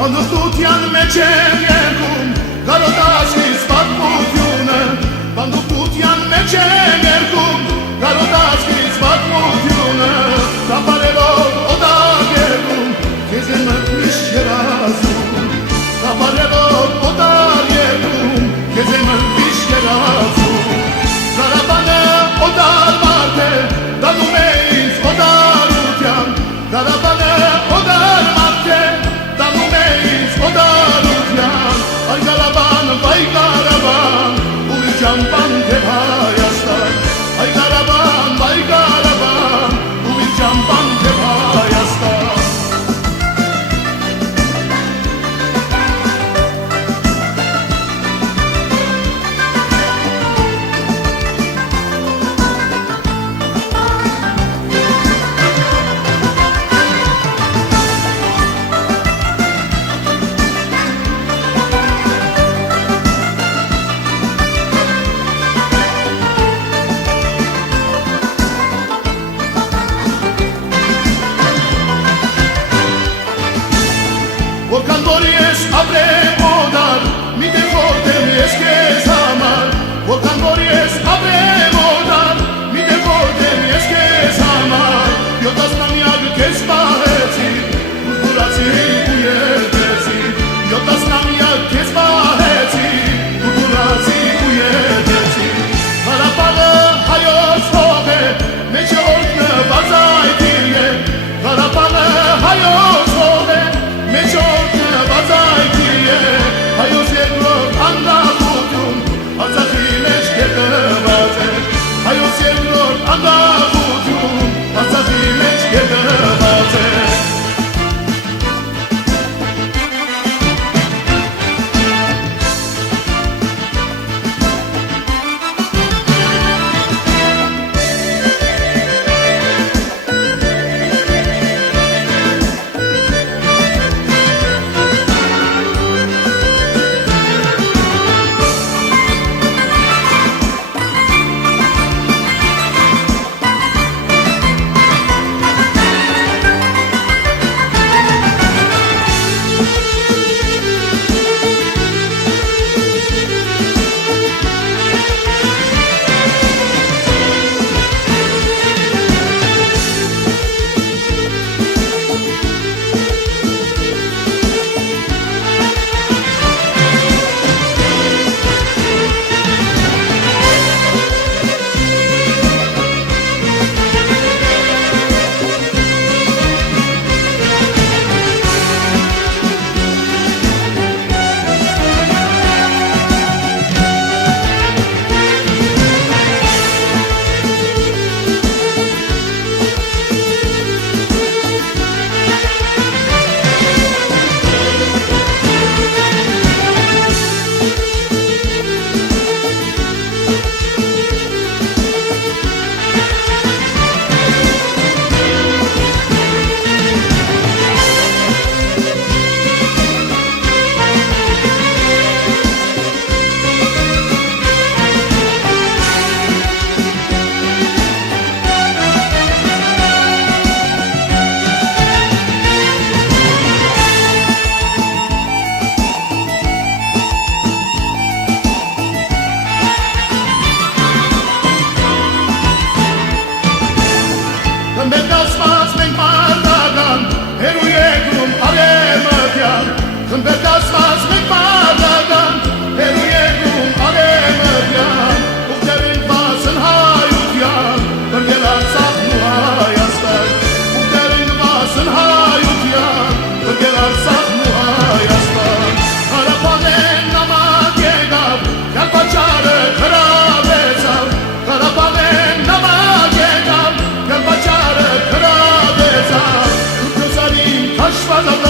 Բանդուկության մեջ եմ երկում Կարոտացքից պատմությունը Բանդուկության մեջ եմ երկում Կարոտացքից պատմությունը Տապարելով օտար երկում Քեզ եմ միշտ երազում Տապարելով օտար երկում Քեզ եմ միշտ երազում Ղարաբաղը օտար մարդ է Դանում է ինձ օտարության Ղարաբաղը օտար մարդ է Դանում է ինձ օտարության Այ Ղարաբաղ, վայ Ղարաբաղ Ուրի ճամփան դեպ Հայաստան Այ Ղարաբաղ, վայ Ղարաբաղ Ուրի ճամփան դեպ Հայաստան Որքան որ ես ապրեմ օտար, մի տեղ որտեղ ես քեզ համար Որքան որ ես ապրեմ օտար, մի տեղ որտեղ ես քեզ համար 70-ամյակ քեզ պահեցի, կուկուրացի ու երդեցի 70-ամյակ քեզ պահեցի, կուկուրացի ու երդեցի Ղարաբաղը հայոց հող է, մեջը օրհնված այգի է Ղարաբաղը հայոց հող է, մեջը Հայոց երկրորդ անդաղություն Արցախի մեջ գետված է Հայոց երկրորդ անդաղություն Արցախի մեջ գետված է Խմբերկացված մենք մարդական, հերու երկրում արևմտյան Խմբերկացված մենք մարդական, հերու երկրում արևմտյան Ուղտեր ընկված են հայության, բրգել Արցախն ու Հայաստան Ուղտեր ընկված են հայության, բրգել Արցախն ու Հայաստան Ղարաբաղեն նամակ եկավ, կան պատճառը հրավեցավ Ղարաբաղեն նամակ եկավ, կան պատճառը Քաշված